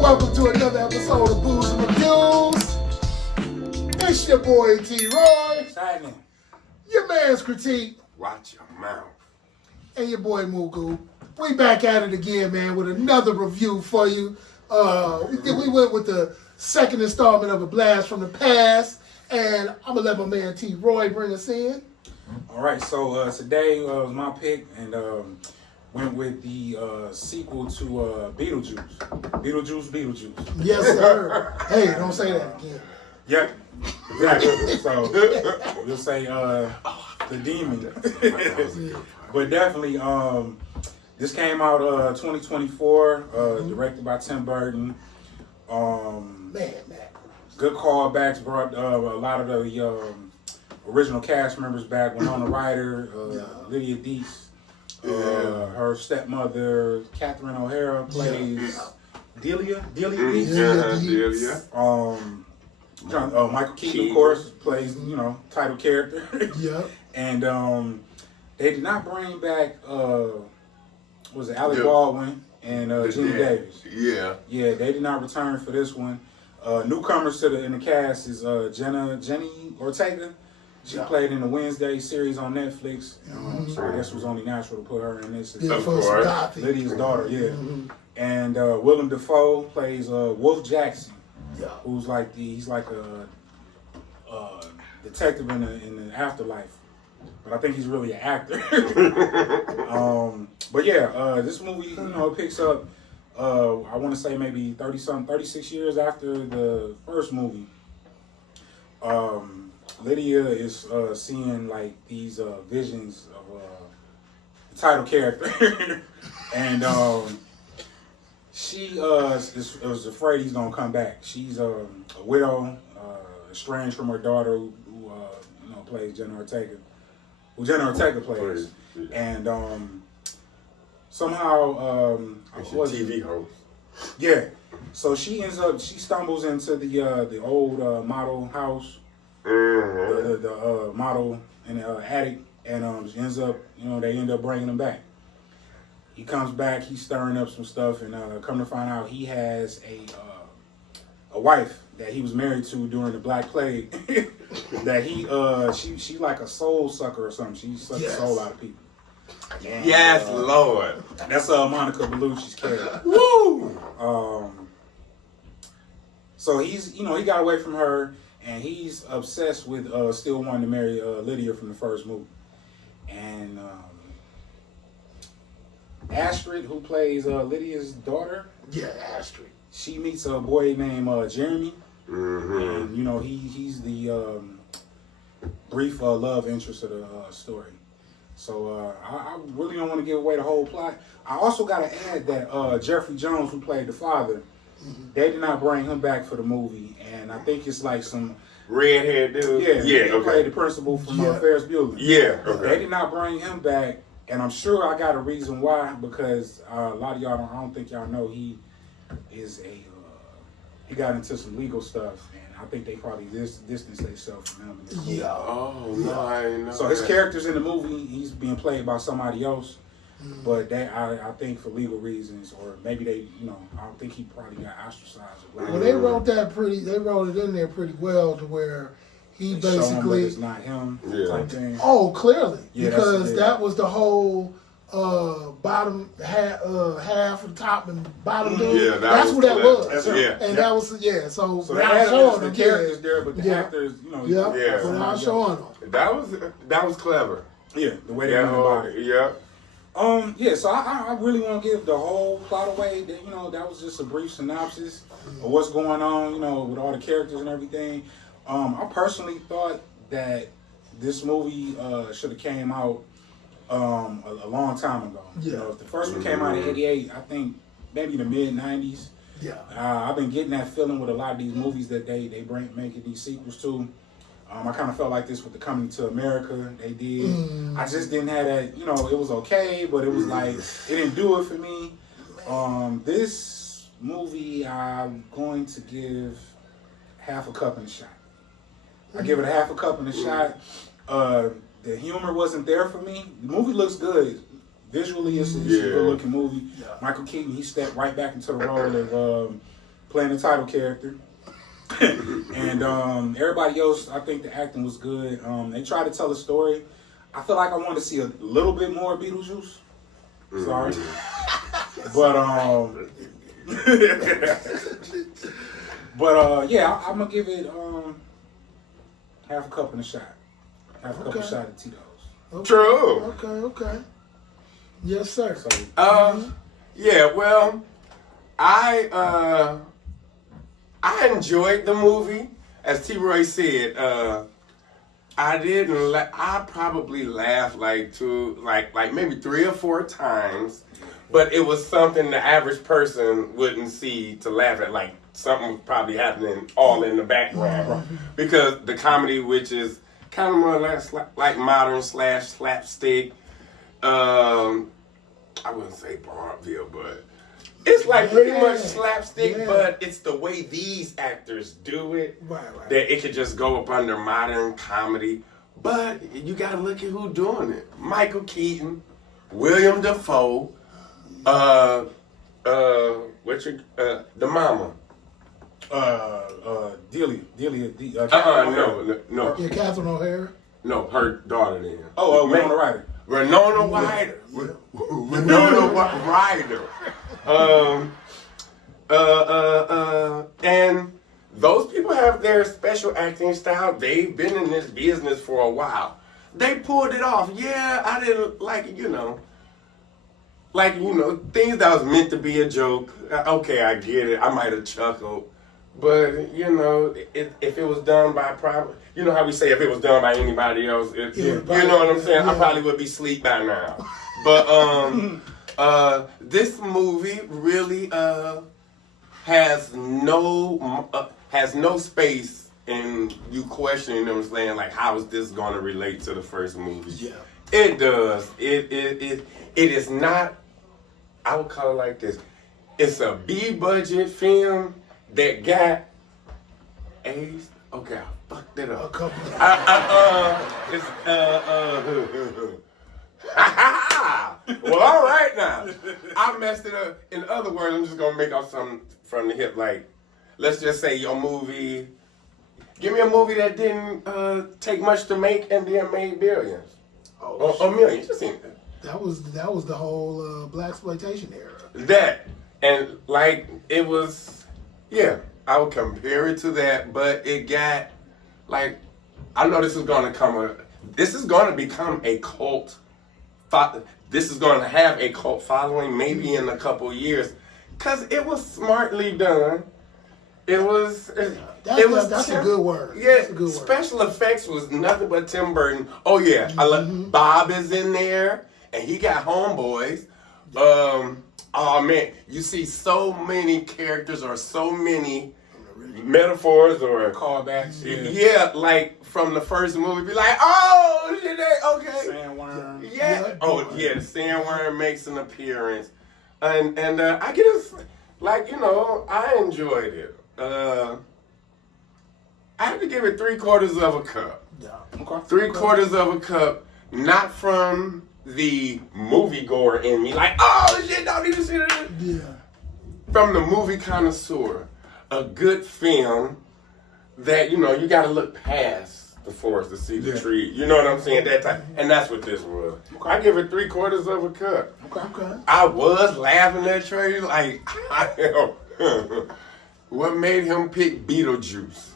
welcome to another episode of Booze and Reviews. It's your boy T-Roy. Simon. Your man's Critique. Watch your mouth. And your boy Mugu. We back at it again, man, with another review for you. We went with the second installment of A Blast from the Past. And I'm going to let my man T-Roy bring us in. All right, so today was my pick, and went with the sequel to Beetlejuice. Beetlejuice. Yes, sir. Hey, don't say that again. Yep, exactly. So we'll say the demon. But definitely, this came out 2024, directed by Tim Burton. Man. Good callbacks, brought a lot of the original cast members back. Winona Ryder, Lydia Deetz, her stepmother, Catherine O'Hara plays Delia Deetz. Michael Keaton, of course, plays, title character. Yeah. And they did not bring back, Alec Baldwin and Gina Davis. Yeah. Yeah, they did not return for this one. Newcomers in the cast is Jenny Ortega. She played in the Wednesday series on Netflix. So I guess it was only natural to put her in this. Of course. Lydia's daughter, yeah. And Willem Dafoe plays Wolf Jackson, who's he's like a detective in the afterlife. But I think he's really an actor. But yeah, this movie, it picks up, I want to say maybe 36 years after the first movie. Lydia is seeing these visions of the title character. And she is afraid he's going to come back. She's a widow, estranged from her daughter who plays Jenna Ortega. Who Jenna Ortega plays. And somehow... It's your TV host. Yeah. So she stumbles into the old model house, the model in the attic, and ends up, they end up bringing him back. He comes back, he's stirring up some stuff, and come to find out he has a wife that he was married to during the Black Plague. That she's like a soul sucker or something. She sucks the soul out of people. And, yes, Lord. That's Monica Bellucci's character. Woo! So he's, he got away from her, and he's obsessed with still wanting to marry Lydia from the first movie. And Astrid, who plays Lydia's daughter. Yeah, Astrid. She meets a boy named Jeremy. Mm-hmm. And, he's the brief love interest of the story. So I really don't want to give away the whole plot. I also got to add that Jeffrey Jones, who played the father, they did not bring him back for the movie. And I think it's like some... Red-haired dude? Yeah, he played the principal from Ferris Bueller. Yeah, okay. They did not bring him back, and I'm sure I got a reason why, because a lot of y'all I don't think y'all know he is he got into some legal stuff, and I think they probably distanced themselves from him. Yeah. Oh, no, I didn't know. So his character's in the movie, he's being played by somebody else, but I think for legal reasons, or maybe they, I don't think he probably got ostracized. Well, they wrote it in there pretty well to where he basically... it's not him type thing. Oh, clearly. Yeah, because that was the whole bottom half of the top and bottom dude. Yeah, that's what that was. That's and that was, so they had the characters there, but the actors, without showing them. That was clever. Yeah, the way they went about it. Yeah. So I really want to give the whole plot away. That that was just a brief synopsis of what's going on, with all the characters and everything. I personally thought that this movie should have came out a long time ago. Yeah. If the first one came out in '88, I think maybe the mid '90s. Yeah. I've been getting that feeling with a lot of these movies that they making these sequels to. I kind of felt like this with the Coming to America they did. I just didn't have that, it was okay, but it was like, it didn't do it for me. This movie, I'm going to give half a cup and a shot. I give it a half a cup and a shot. The humor wasn't there for me. The movie looks good. Visually, it's a good looking movie. Yeah. Michael Keaton, he stepped right back into the role of playing the title character. And everybody else, I think the acting was good. They tried to tell a story. I feel like I wanted to see a little bit more Beetlejuice. Sorry. But yeah, I'm gonna give it half a cup and a shot. Half a cup and a shot of Tito's. Okay. True. Okay. Yes, sir. So, yeah, well, I enjoyed the movie. As T-Roy said, I probably laughed like maybe 3 or 4 times, but it was something the average person wouldn't see to laugh at. Like something was probably happening all in the background because the comedy, which is kind of more or less like modern / slapstick. I wouldn't say vaudeville, but it's like pretty much slapstick, but it's the way these actors do it that it could just go up under modern comedy. But you got to look at who's doing it: Michael Keaton, William Dafoe, the mama. Delia. No. Yeah, Catherine O'Hara. No, her daughter then. Winona Ryder. Winona Ryder. And those people have their special acting style. They've been in this business for a while. They pulled it off. Yeah, I didn't things that was meant to be a joke. Okay, I get it. I might have chuckled. But, if it was done by private, you know how we say if it was done by anybody else, you know what I'm saying? I probably would be asleep by now. But this movie really has no space in you questioning them, saying like, how is this going to relate to the first movie? Yeah, it does. It is not. I would call it like this. It's a B-budget film that got A's. Okay, I fucked it up. Well, all right now. I messed it up. In other words, I'm just gonna make up something from the hip. Like, let's just say your movie. Give me a movie that didn't take much to make and then made billions or millions. Just think that was the whole blaxploitation era. That and like it was, yeah. I would compare it to that, but it got like I know this is going to become a cult. This is going to have a cult following maybe in a couple years because it was smartly done. That's a good word. Yeah, that's a good word. Special effects was nothing but Tim Burton. Oh yeah, Bob is in there, and he got homeboys. Oh man, you see so many characters or so many metaphors or callbacks. Yeah, like from the first movie, be like, oh shit, okay. Sandworm. Yeah. Oh yeah, the sandworm makes an appearance, and I get it. Like I enjoyed it. I have to give it 3/4 of a cup. Yeah. Okay. 3/4 of a cup, not from the moviegoer in me, like, oh shit, don't even see that. Yeah. From the movie connoisseur, a good film that you got to look past the forest to see the tree. You know what I'm saying? That time, and that's what this was. Okay. I give it 3/4 of a cup. Okay. I was laughing at Trey like, what made him pick Beetlejuice?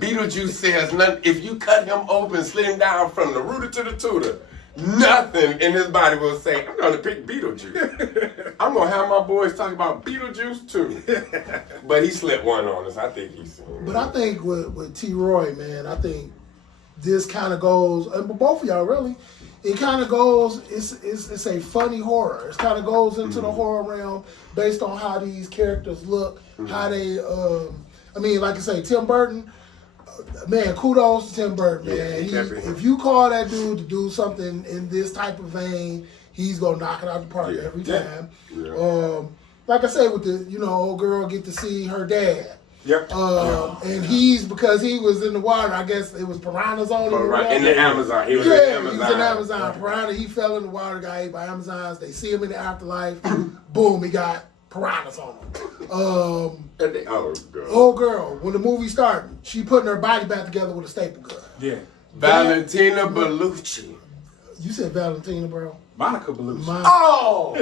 Beetlejuice says nothing. If you cut him open, slit him down from the rooter to the tutor, nothing in his body will say, I'm going to pick Beetlejuice. I'm going to have my boys talk about Beetlejuice too. But he slipped one on us. I think he's. But I think with T-Roy, man, I think this kind of goes, and both of y'all really, it kind of goes, it's a funny horror. It kind of goes into the horror realm based on how these characters look, how they, like I say, Tim Burton, man, kudos to Tim Burton, man. If you call that dude to do something in this type of vein, he's going to knock it out the park every time. Yeah. Like I say, with the, old girl get to see her dad. Yep. And he's, because he was in the water, I guess it was piranhas on him. Right, in the Amazon. He was Yeah, in Amazon. he was in Amazon. Piranha, he fell in the water, got ate by Amazons. They see him in the afterlife. Boom, he got piranhas on him. Oh, God. Old girl, when the movie started, she putting her body back together with a staple gun. Yeah. Valentina Bellucci. You said Valentina, bro. Monica Bellucci. Oh!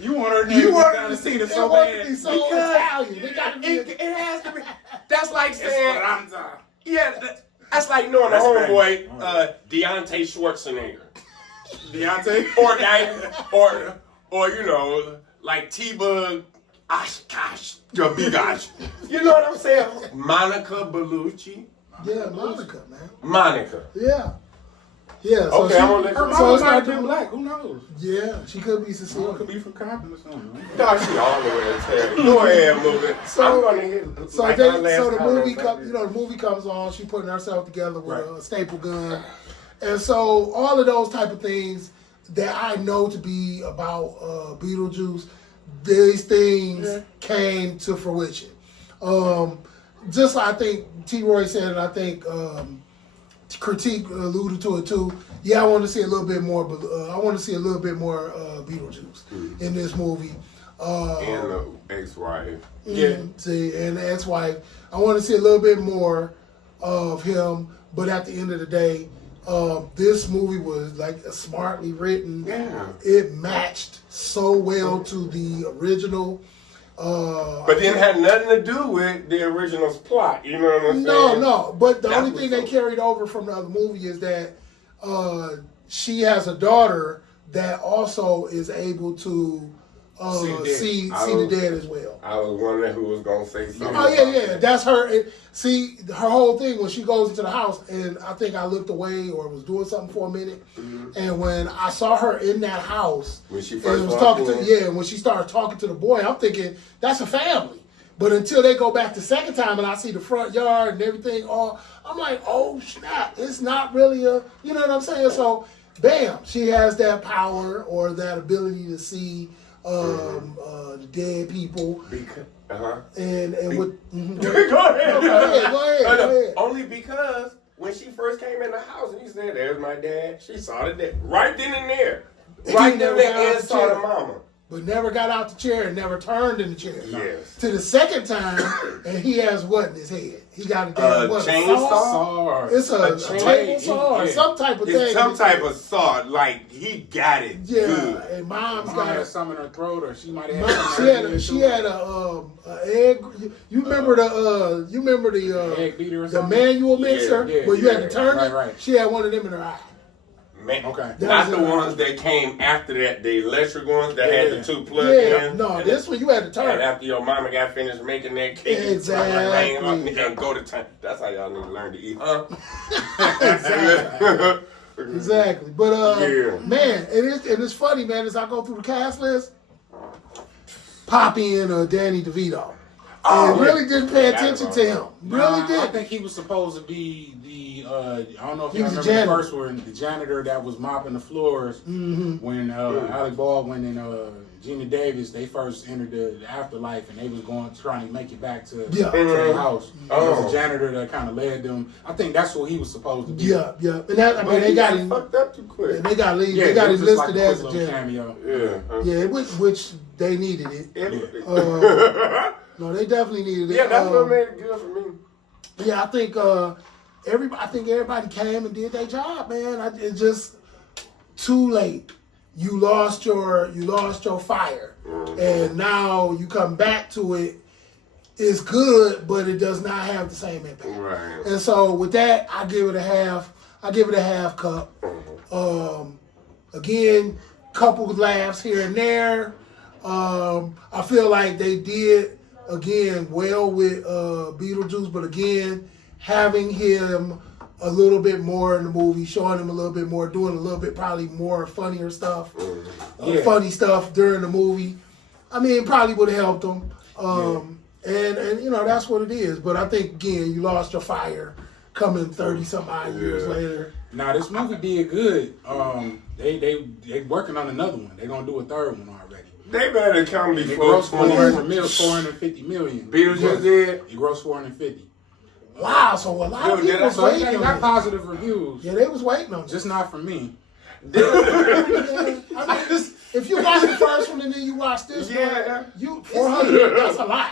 You want her name to be Valentina so bad. It so Italian. It got to be. It has to be. That's like saying. Esperanza. Yeah, that's like knowing a That's homeboy, right. Deontay Schwarzenegger. Deontay? Or you know, like T-Bug, Oshkosh, the Big Osh. You know what I'm saying? Monica Bellucci. Yeah, Monica, man. Monica. Yeah. Yeah. So Okay, she, I'm gonna let Her you mom So it's might have not been the- black. Who knows? Yeah, she could be She Cecilia. could be from Compton or something. No, she all the way in Terry. Go ahead, move it. I'm gonna hit. So, like they, our last so the movie, comment. the movie comes on. She putting herself together with Right. a staple gun, and so all of those type of things that I know to be about Beetlejuice, these things came to fruition. Just like I think T. Roy said, and I think Critique alluded to it too. Yeah, I want to see a little bit more. I want to see a little bit more Beetlejuice in this movie. And the ex-wife. Yeah. See, and the ex-wife. I want to see a little bit more of him, but at the end of the day, this movie was like smartly written. Yeah. It matched so well to the original. But then had nothing to do with the original plot. You know what I'm saying? No. But the That only was thing they so- carried over from the other movie is that she has a daughter that also is able to see the dead as well. I was wondering who was gonna say something. Oh yeah. That's her. See, her whole thing when she goes into the house, and I think I looked away or was doing something for a minute, and when I saw her in that house, When she and first was walked talking in? to when she started talking to the boy, I'm thinking that's a family. But until they go back the second time and I see the front yard and everything, I'm like, oh snap! It's not really a, you know what I'm saying? So, bam, she has that power or that ability to see the dead people. And what? Go ahead. Go ahead. Only because when she first came in the house and he said, "There's my dad," she saw the dad right then and there. Right then and there, and saw the mama. But never got out the chair and never turned in the chair. Yes. To the second time, and he has what in his head? He got a damn what? Chainsaw? Saw. It's a table saw or Yeah. some type of It's thing. some type of saw. Like he got it Yeah, good. and mom's Mom got had some in her throat, or she might have she had a egg. You remember the egg beater or the something? manual mixer Yeah, where you had to turn it. right. She had one of them in her eye. Man, Okay. Not the ones that came after that, the electric ones that had the two plug Yeah, in. no, And this one you had to turn. And after your mama got finished making that cake, Exactly. and go to time. That's how y'all need to learn to eat, huh? Exactly. But Yeah. man, it's funny, man, as I go through the cast list, pop in Danny DeVito. And really didn't pay attention to him. Really I did. think he was supposed to be the I don't know if He you was the remember the janitor. first one, the janitor that was mopping the floors when Alec Baldwin and Gina Davis, they first entered the afterlife, and they was trying to make it back to the house. It was a janitor that kind of led them. I think that's what he was supposed to be. Yeah. And that, I mean, But they he got got him. fucked up too quick. They got Yeah, they got it him was just listed like a as a quick little janitor. cameo. Yeah. Which they needed it. No, they definitely needed it. Yeah, that's what made it good for me. Yeah, I think everybody came and did their job, man. It's just too late. You lost your fire, and now you come back to it. It's good, but it does not have the same impact. Right. And so with that, I give it a half. I give it a half cup. Again, couple laughs here and there. I feel like they did again well with Beetlejuice, but again, having him a little bit more in the movie, showing him a little bit more, doing a little bit probably more funnier stuff, funny stuff during the movie. I mean, probably would have helped him. And you know, that's what it is. But I think again, you lost your fire coming 30 some odd years later. Nah, this movie did good. They working on another one. They gonna do a third one already. They better come They before grossed 20. 450 million. Beetlejuice did. It grossed 450. Wow, so a lot of people was So waiting they on got it. positive reviews. Yeah, they was waiting on it. Just not from me. I mean, if you watch the first one and then you watch this Yeah. one, you 400. That's a lot.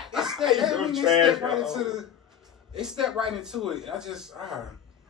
They stepped right into it.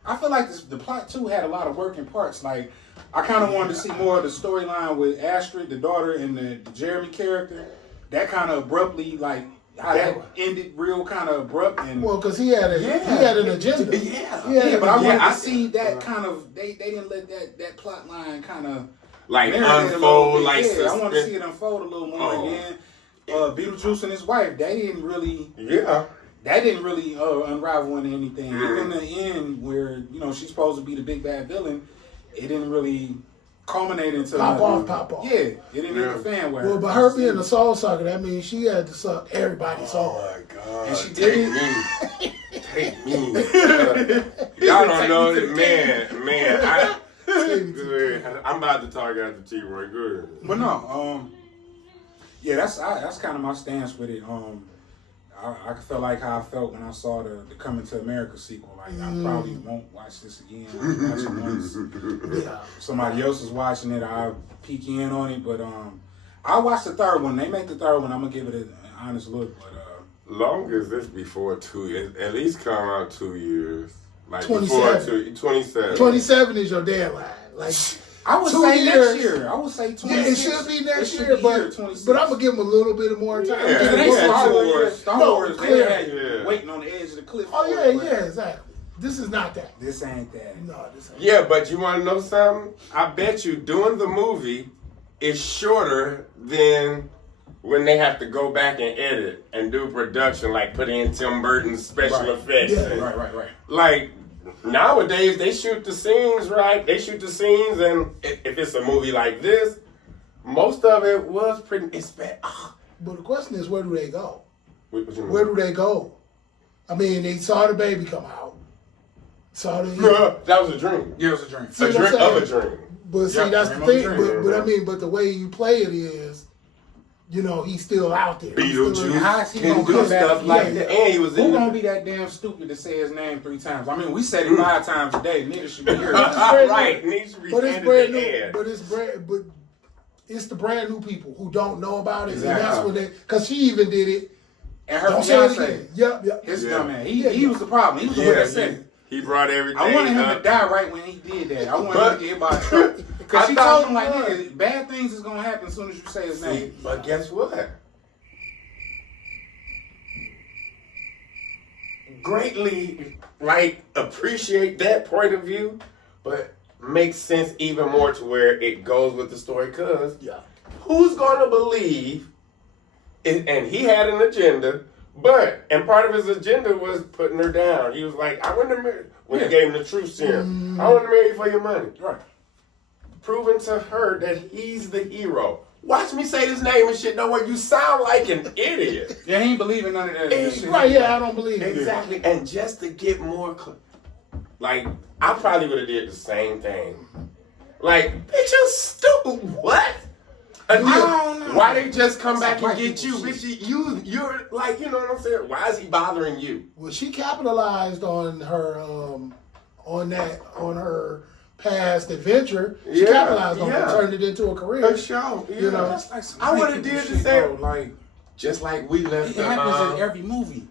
I feel like the plot too had a lot of working parts. Like I kind of wanted to see more of the storyline with Astrid, the daughter, and the Jeremy character. That kind of abruptly, like how that ended, real kind of abrupt. And Well, because he had an agenda. yeah, but I wanted to see that kind of. They didn't let that plot line kind of Like marinate unfold, like I want to see it unfold a little more. Oh. And then Beetlejuice and his wife, they didn't really. Yeah. That didn't really unravel into anything. Even in the end, where she's supposed to be the big bad villain, it didn't really culminate into Pop off. Yeah, it didn't hit the fan with her. Well, but her being a soul sucker, that means she had to suck everybody's soul. Oh my God. And she did it. Take me. Y'all don't know that, man. Good. I'm about to talk after T-Roy. Good. But no, yeah, that's kind of my stance with it. I felt like how I felt when I saw the Coming to America sequel. Like I probably won't watch this again. I'll watch it once. Yeah. Somebody else is watching it. I'll peek in on it. But I'll watch the third one. They make the third one. I'm gonna give it an honest look. But Long as this before 2 years, at least come out 2 years. Like 27. 27. 27 is your deadline. Like I would 2 say years. next year. I would say 26. Yeah, it should be next It should year, be but year 26. I'm gonna give them a little bit more time. Yeah, It ain't Star Wars. Star No, Wars, they clear. had you Yeah. waiting on the edge of the cliff. Oh for it, but yeah, exactly. This is not that. This ain't that. No, this ain't. Yeah, but you want to know something? I bet you doing the movie is shorter than when they have to go back and edit and do production, like put in Tim Burton's special Right. effects. Yeah. and- Right. Like, nowadays, they shoot the scenes, right? They shoot the scenes, and if it's a movie like this, most of it was pretty. It's bad. But the question is, where do they go? What you mean? Where do they go? I mean, they saw the baby come out. Saw the. That was a dream. Yeah, it was a dream. See A what I'm dream of a saying? dream. But see, Yeah, that's the dream of a thing. dream. But I mean, but the way you play it is, he's still out there. He's still Beetlejuice How is he can gonna do come back? stuff like that, and he was Who in. gonna be that damn stupid to say his name 3 times? I mean, we said it 5 times a day. Niggas should be here. Right, needs to be But it's handed brand in new. hand. But it's the brand new people who don't know about it, Exactly. and that's when because she even did it. And her Don't say it fiance, again. Yep. his Yeah. dumb ass. Yeah. He was the problem. He was the one that said it. He brought everything I wanted him up. to die right when he did that. I wanted But- him to get about Trump. I Because she thought told he him, like, was. nigga, bad things is going to happen as soon as you say his name. But guess what? Greatly, appreciate that point of view, but makes sense even more to where it goes with the story. Cause who's gonna believe? And he had an agenda, and part of his agenda was putting her down. He was like, "I want to marry." When he gave him the truth serum, I want to marry you for your money. Right. Proving to her that he's the hero. Watch me say this name and shit. No way, you sound like an idiot. Yeah, he ain't believing none of that shit. Right, yeah, I don't believe it. Exactly. And just to get more, I probably would have did the same thing. Like, bitch, you stupid. What? I don't know. Why they just come back and White get you, people bitch? You're like, you know what I'm saying? Why is he bothering you? Well, she capitalized on her on her past adventure. She capitalized on it, turned it into a career. For sure. You know, That's like some I white would've people did the shit, same. though. Like, Just like we left it the happens in every movie.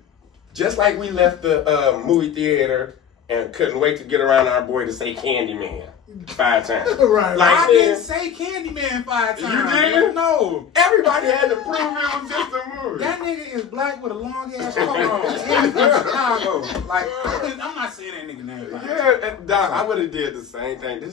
just like we left the movie theater and couldn't wait to get around our boy to say Candyman 5 times. Right. Like, I didn't say Candyman 5 times. You didn't? No. Everybody had to prove it was just a movie. That nigga is black with a long ass coat on. And from Chicago. Like, I'm not saying that nigga name. Yeah, Doc, I would have did the same thing.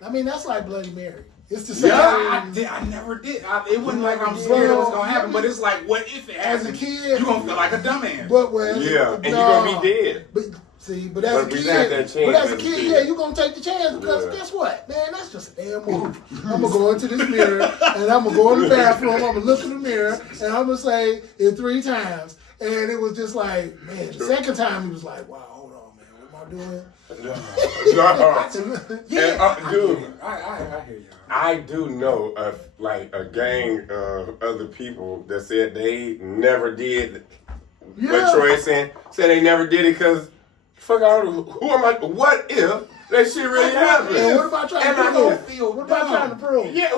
I mean, that's like Bloody Mary. It's the same. Yeah, I never did. It wasn't like I'm scared it was gonna happen, but it's like, what if it As happens? a kid, You gonna feel like a dumbass. But when and you're gonna be dead. But see, but But as a we had kid, that chance but as a as a kid, kid. yeah, you're gonna take the chance because Yeah. guess what, man? That's just a damn movie. I'm gonna go into this mirror and I'm gonna go in the bathroom. I'm gonna look in the mirror and I'm gonna say it 3 times. And it was just like, man, the second time he was like, wow, hold on, man, what am I start doing. No. Yeah, And, dude, I hear you. I do know of like a gang of other people that said they never did what Troy is saying. Said they never did it because, fuck out, who am I? What if that shit really happened? And what about trying to prove? feel What about trying to prove? Yeah,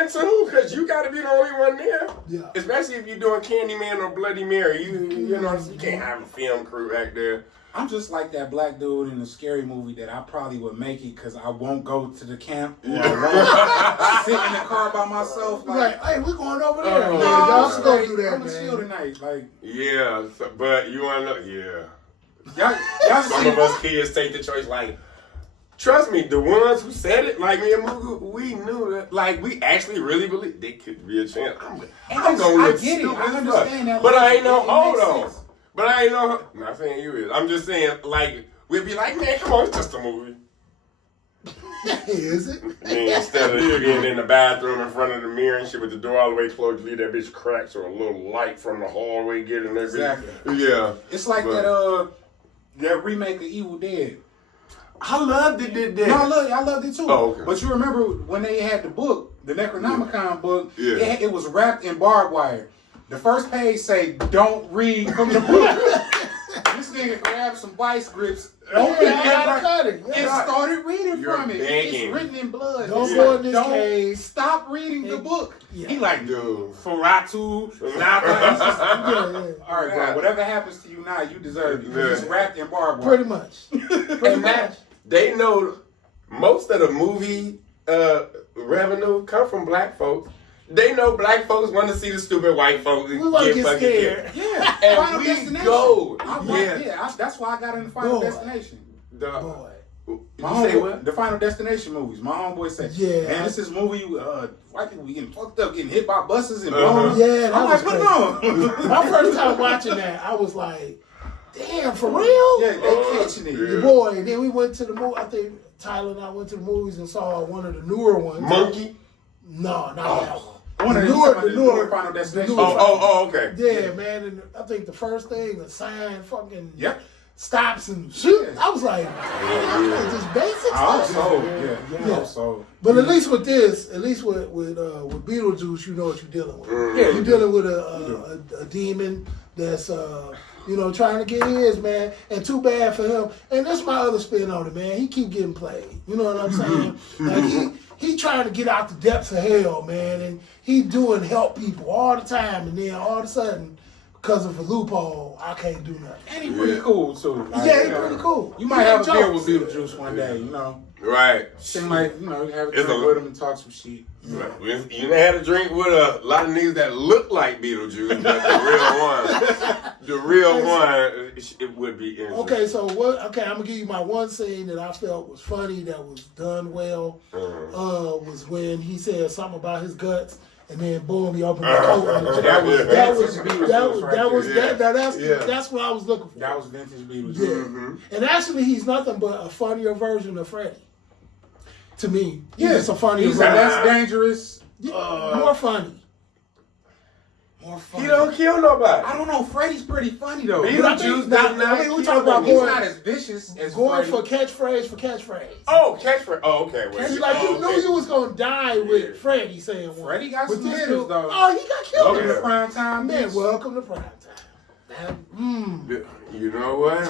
and to who? Because you got to be the only one there. Yeah. Especially if you're doing Candyman or Bloody Mary. You know, you can't have a film crew back there. I'm just like that black dude in the scary movie that I probably would make it because I won't go to the camp. Or I won't sit in the car by myself. Like, hey, we're going over there. Oh, Yeah, no, y'all should go do that, I'm chill man. tonight. Like, Yeah, but you want to know? Yeah. y'all Some of us kids take the choice like, trust me, the ones who said it, like me and Mugu, we knew that, like, we actually really believe there could be a chance. I'm going to look get it. stupid I as understand fuck. that. But I ain't no, It hold makes on. sense. But I ain't no, I'm not saying you is. I'm just saying, like, we'd be like, man, come on, it's just a movie. Is it? And then instead of being in the bathroom in front of the mirror and shit with the door all the way closed, leave that bitch cracked so a little light from the hallway get in there. Exactly. Yeah. It's like that remake of Evil Dead. I loved it. No, I loved it too. Oh, okay. But you remember when they had the book, the Necronomicon book, Yeah. it was wrapped in barbed wire. The first page say, don't read from the book. This nigga grabbed some vice grips, opened I gotta it, cut it. and Yeah. started reading You're from it. begging. It's written in blood. Don't It's go like, in this don't cave. stop reading the book. Yeah. He like, Dude. Ferratu, Yeah. all right, bro. Whatever happens to you now, you deserve it. 'Cause it's wrapped in barbed wire. Pretty much. Pretty And much. that, they know most of the movie revenue come from black folks. They know black folks want to see the stupid white folks We want to get fucking scared. killed. Yeah, And Final we Destination. go. That's why I got into Final Boy. Destination. Boy. You My say homeboy, what? the Final Destination movies. My homeboy said, Yeah. man, this is movie, white people be getting fucked up, getting hit by buses and Uh-huh. bombs. Yeah, that I'm was like, put it crazy. on. My first time watching that, I was like, damn, for real? Yeah, they catching it. Yeah. Boy, and then we went to the movie. I think Tyler and I went to the movies and saw one of the newer ones. Monkey? No, not that one. One of The them, newer- the newer Final Destination. newer- Oh, okay. Yeah, man, and I think the first thing, the sign fucking Yep. stops and shoot. Yeah. I was like, man, that's just basic I stuff. also, Yeah. also. But at least with this, at least with Beetlejuice, you know what you're dealing with. Mm-hmm. Yeah, You're dealing with a demon that's trying to get his, man. And too bad for him. And that's my other spin on it, man. He keep getting played. You know what I'm saying? Like he trying to get out the depths of hell, man. And he doing help people all the time. And then all of a sudden, because of a loophole, I can't do nothing. And he pretty cool, too. Like, Yeah, he pretty cool. You He might have a got beer with jokes. Beetlejuice one day, you know. Right. Seem like, you know, have a It's drink a- with him and talk some shit. Right. You done had a drink with a lot of niggas that look like Beetlejuice, but the real one, it would be interesting. Okay, so I'm gonna give you my one scene that I felt was funny, that was done well. Was when he said something about his guts, and then boom, he opened the coat. That's what I was looking for. That was vintage Beetlejuice. Yeah. Mm-hmm. And actually, he's nothing but a funnier version of Freddy. To me, Yeah, he's a funnier he's version. less dangerous. More funny. More fun. He don't kill nobody. I don't know. Freddy's pretty funny though. Beetlejuice But I think- does not I mean, we kill talk about nobody. He's going- not as vicious as Going Freddy. for catchphrase. Oh, catchphrase. Oh, okay. Wait. You like you knew you was gonna die with Freddy saying one. Freddy got With some this hitters, dude- though. Oh, he got killed. Welcome to prime time, Man, bitch. welcome to prime time. You know what?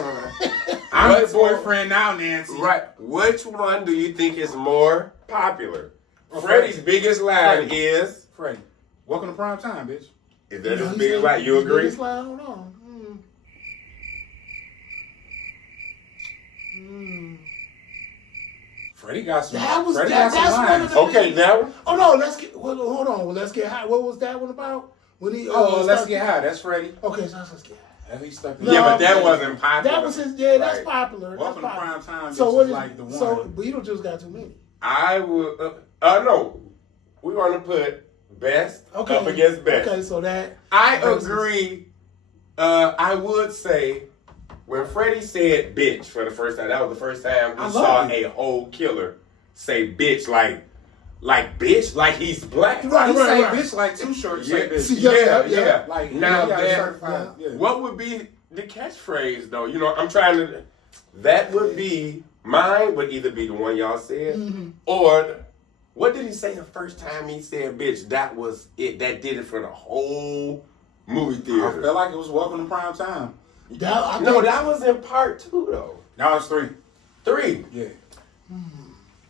I'm What's the boyfriend now, Nancy. Right. Which one do you think is more popular? Oh, Freddy's Freddy. biggest line Freddy. is. Freddy. Welcome to prime time, bitch. Is that his he biggest said line? You his agree? biggest line, hold on. Freddy got some. That was Freddy that, got that's some one of lines. the. Okay, that one. Oh no, let's get. Hold on. Well, let's get high. What was that one about? When he? Let's get high. That's Freddy. Okay, so let's get high. At least stuck in No, Yeah, but that man. wasn't popular. That was his. Yeah, that's Right. popular. Welcome to That's popular. prime time. So Bitch what is is like the one. So Beetlejuice got too many. I would. No. We want to put best Okay. up against best. Okay, so that. I versus- agree. I would say when Freddie said bitch for the first time, that was the first time I we love saw it. a whole killer say bitch like bitch, like he's black. Right. He say bitch like Too Short. Yeah, Say bitch. yeah. Like Now he got a that- certified. Yeah. What would be the catchphrase though? You know, I'm trying to That would be, mine would either be the one y'all said, or what did he say the first time he said bitch? That was it. That did it for the whole movie theater. I felt like it was Welcome to Prime Time. No, that was in part 2 though. That was 3. 3. Yeah.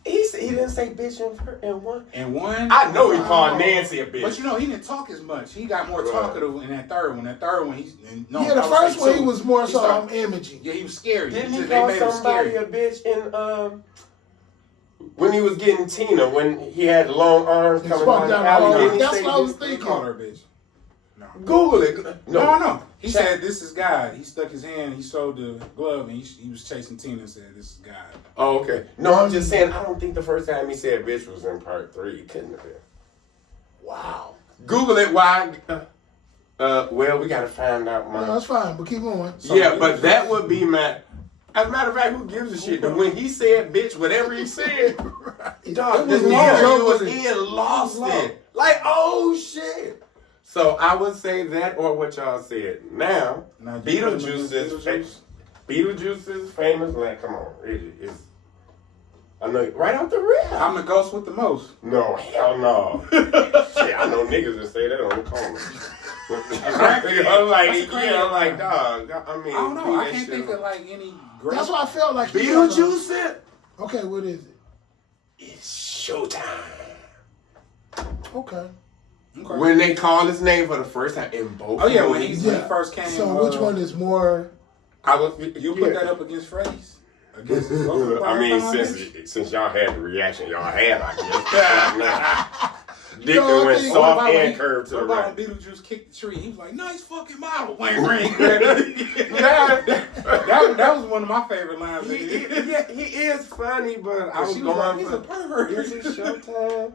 He didn't say bitch in 1. And 1. I know he called Nancy a bitch. But you know, he didn't talk as much. He got more talkative in that third one. That third one, the first one he was more so imaging. Yeah, he was scary. Didn't he call somebody a bitch in when he was getting Tina, when he had long arms coming down the alley? That's what I was thinking. He called her a bitch. No. Google it. No. He said, this is God. He stuck his hand, he showed the glove, and he was chasing Tina and said, this is God. Oh, okay. No, I'm just saying, I don't think the first time he said bitch was in part 3. It couldn't have been. Wow. Google it. Why? Well, we got to find out. No, that's fine, but keep going. So, yeah, but that would be my... As a matter of fact, who gives a shit? But when he said bitch, whatever he said, dog, the nigga was in lost it. Like, oh, shit. So I would say that or what y'all said. Now Beetlejuice is famous. Like, come on. It's, I know, right off the rip. I'm the ghost with the most. No, hell no. Shit, I know niggas that say that on the corner. I'm like, dog. I mean, I don't know. I can't think of like any great. That's what I felt like. Beetlejuice said. Okay, what is it? It's showtime. Okay. When they call his name for the first time in both. Oh yeah, when he first came. So which one is more? You put that up against Freddy's. Against I mean, since y'all had the reaction y'all had, I guess. Dick went soft and curved to the right. When Beetlejuice kicked the tree, he was like, "Nice fucking model." That was one of my favorite lines. He is funny, but I was going like, he's a pervert. Is it showtime?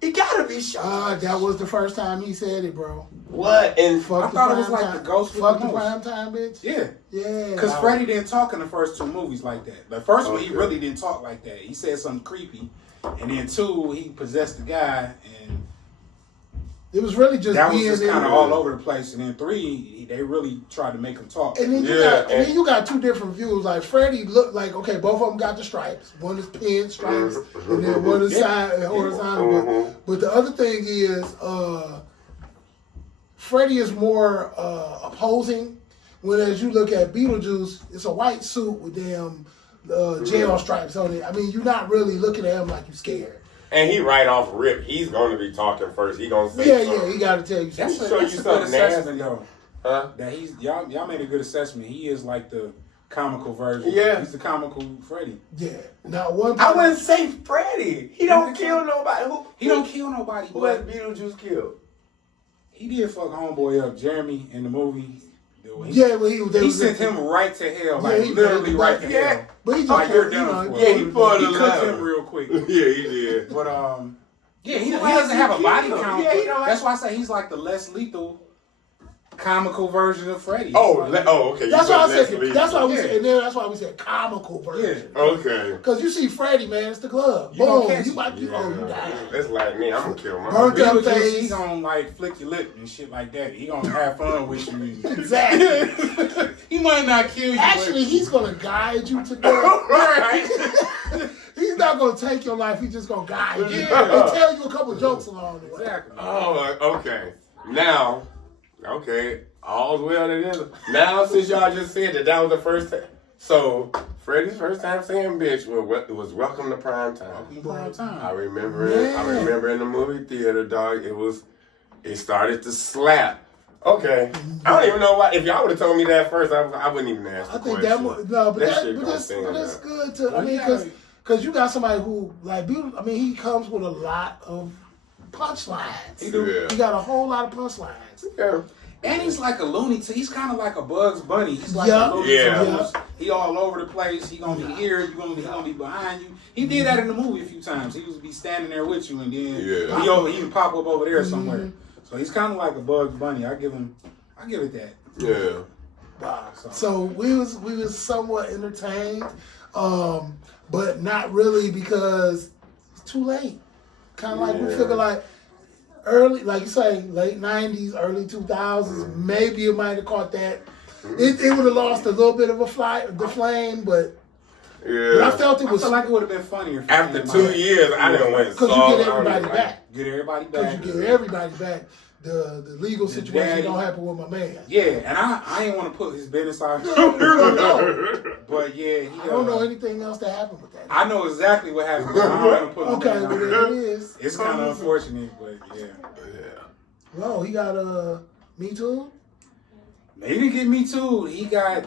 It gotta be showtime. That was the first time he said it, bro. What? And fuck I thought it was like the ghost. Fuck the prime time, bitch. Yeah. Yeah. Because Freddy didn't talk in the first 2 movies like that. The first one, he really didn't talk like that. He said something creepy. And then 2, he possessed the guy, and it was really just that was just kind of all over the place. And then 3, they really tried to make him talk. And then you got 2 different views. Like Freddy looked like, okay, both of them got the stripes. One is pin stripes, and then one is side horizontal. But the other thing is, Freddy is more opposing. When as you look at Beetlejuice, it's a white suit with damn jail stripes on it. I mean, you're not really looking at him like you're scared. And he right off rip, he's going to be talking first. He going to say something. He got to tell you something. That's a good assessment, though. Huh? That y'all made a good assessment. He is like the comical version. Yeah. He's the comical Freddy. Yeah. Now one. I wouldn't say Freddy. He don't kill nobody. He don't kill nobody. Who has Beetlejuice killed? He did fuck homeboy up, Jeremy, in the movie. He sent him right to hell, literally right to hell. But he just you're done. He pulled He cooked him real quick. Yeah, he did. But he doesn't have a body count. That's why I say he's like the less lethal, comical version of Freddy. Okay. That's why I said. That's why we said. And then that's why we said comical version. Yeah. Okay. Because you see Freddy, man, it's the glove. Boom. You might be. You die. It's like me. I'm gonna kill my. Burnt up face. He gonna like flick your lip and shit like that. He gonna have fun with you. Exactly. He might not kill you. Actually, he's gonna guide you to death. Right. He's not gonna take your life. He's just gonna guide you and tell you a couple jokes along the way. Exactly. Oh, okay. Now. Okay, all's well that is. Now, since y'all just said that was the first time. So, Freddy's first time saying bitch was Welcome to Prime Time. Welcome to Prime Time. I remember it. I remember in the movie theater, dog, it started to slap. Okay. I don't even know why. If y'all would have told me that first, I wouldn't even ask the question. That's good to, I mean, because you got somebody who, like, he comes with a lot of punchlines. He got a whole lot of punchlines. Yeah. And he's like a Looney Tunes. He's kind of like a Bugs Bunny. He's like a Looney Tunes. He all over the place. He gonna be here. He gonna be behind you. He did that in the movie a few times. He was be standing there with you, and then he would pop up over there somewhere. So he's kind of like a Bugs Bunny. I give it that. Yeah. Wow. So we was somewhat entertained, but not really because it's too late. Kind of like we figure like. Early, like you say, late 90s, early 2000s, maybe you might have caught that. It would have lost a little bit of the flame, but I felt it was. I feel like it would have been funnier if after 2 years. I didn't win. Because you get everybody back. Get everybody back. Because you get everybody back. The legal situation don't happen with my man. Yeah, and I didn't want to put his business out. No. But yeah, I don't know anything else that happened with that. I know exactly what happened. But I don't want to put Okay, well there it is. It's kind of unfortunate, but yeah. Well, he got Me Too. He didn't get Me Too. He got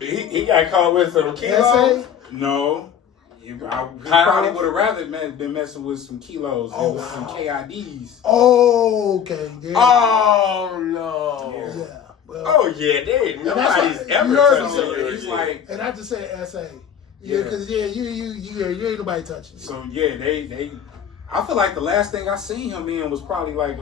he got caught with some kilos. Essay? No. He probably would have rather been messing with some kilos than with some KIDs. Oh, okay. Yeah. Oh no. Yeah. Well, Oh yeah, nobody's ever touching you. He's like, and I just said essay. Yeah, because you ain't nobody touching you. so yeah, they. I feel like the last thing I seen him in was probably like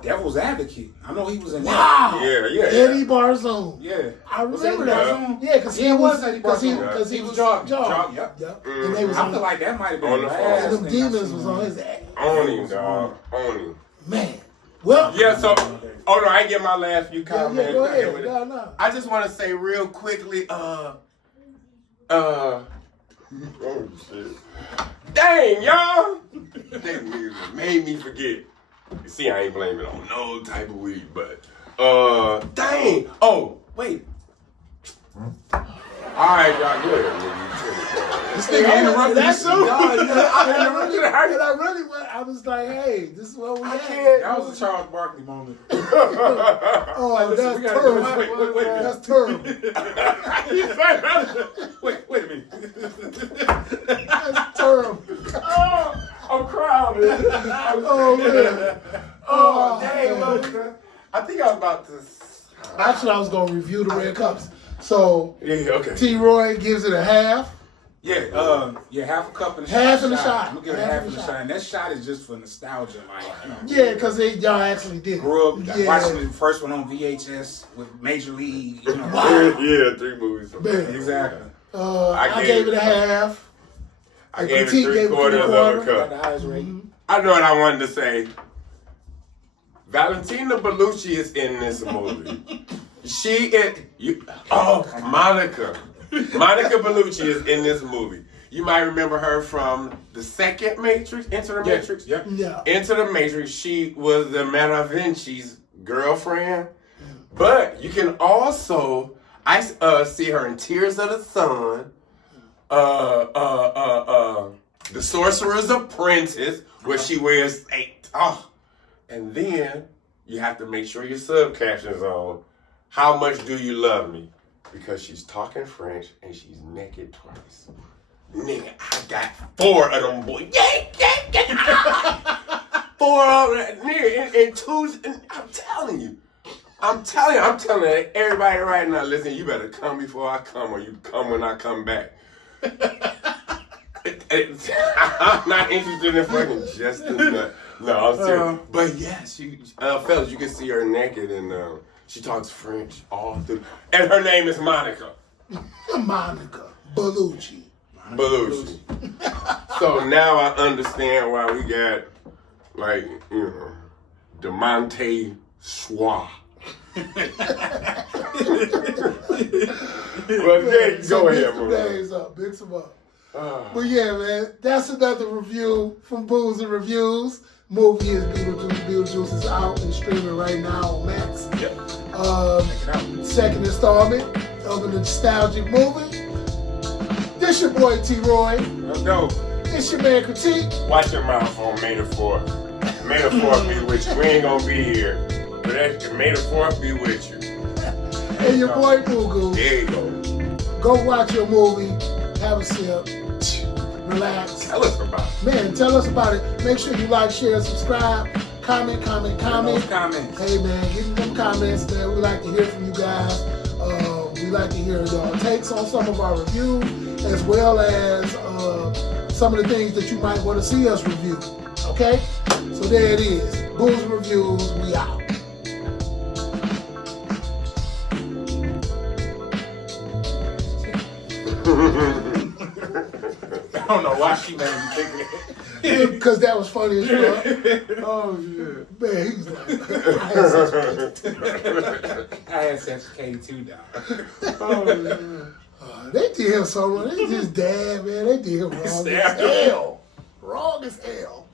Devil's Advocate. I know he was in that. Wow. Yeah. Eddie Barzone. Yeah. I Was remember Eddie that. Barzone? Yeah, because he was Eddie Barzone. because he was jogging. jogging. Yep. Yep. And they was I feel like that might have been On the the last and them thing I demons seen was him on in. his ass. On him, dog. On him. Man. Well. Yeah, so, oh no, I ain't get my last few comments. Go ahead. No. I just want to say real quickly, oh shit. Dang, y'all. That music made me forget. See, I ain't blaming it on no type of weed, but, dang. Oh, wait. All right, y'all, go ahead, nigga. This nigga interrupted you so. I was like, hey, this is what we had. That was a Charles Barkley moment. Oh, Listen, that's we gotta terrible. wait a minute. That's terrible. Wait a minute. That's terrible. Oh, I'm crying, man. Oh, man. Oh, dang, look. I think I was about to. Actually, I was going to review the red cups. So, Yeah, okay. T-Roy gives it a half. Yeah, half a cup and a Half shot. and a shot. I'm gonna give it half and a shot. And that shot is just for nostalgia. Like, Yeah, because y'all actually did. Grew up Yeah. watching the first one on VHS with Major League. You know. Yeah, 3 movies. Man. Exactly. I gave it a half. I gave it Critique gave it 3/4 of a Got cup. the highest rating. I know what I wanted to say. Valentina Bellucci is in this movie. Monica. Monica Bellucci is in this movie. You might remember her from the second Matrix, Into the Matrix. Yep. Yeah. Into the Matrix, she was the Metavinci's girlfriend. But you can also, I see her in Tears of the Sun, The Sorcerer's Apprentice, where she wears and then you have to make sure your subcaptions on. How much do you love me? Because she's talking French and she's naked twice. Nigga, I got 4 of them boys. Yeah. 4 of them, nigga, and 2. And I'm telling everybody right now, listen, you better come before I come or you come when I come back. I'm not interested in fucking Justin. No, I'm serious. But yes, fellas, you can see her naked and she talks French all through. And her name is Monica. Monica Bellucci. So now I understand why we got, DeMonte Schwa. Well, then, go ahead, bro. Mix them up. But yeah, man, that's another review from Booze and Reviews. Movie is Beetlejuice. Beetlejuice is out and streaming right now on Max. Yep. Second installment of a nostalgic movie. This your boy T-Roy. Let's go. This your man Critique. Watch your mouth on May the 4th. May the 4th be with you. We ain't gonna be here. But May the 4th be with you. And your boy Mugu. There you go. Go watch your movie. Have a sip. Relax. Tell us about it. Man, tell us about it. Make sure you like, share, subscribe. Comment. Those comments. Hey, man, give me them comments, man. We like to hear from you guys. We like to hear y'all takes on some of our reviews, as well as some of the things that you might want to see us review. Okay? So there it is. Booze and Reviews, we out. I don't know why she made me think of that. Because that was funny as fuck. Oh shit. Man, he was like, I had such I had such K too, dog. Oh shit. they did him so wrong. They just dad, man. They did him wrong as hell. Wrong as hell.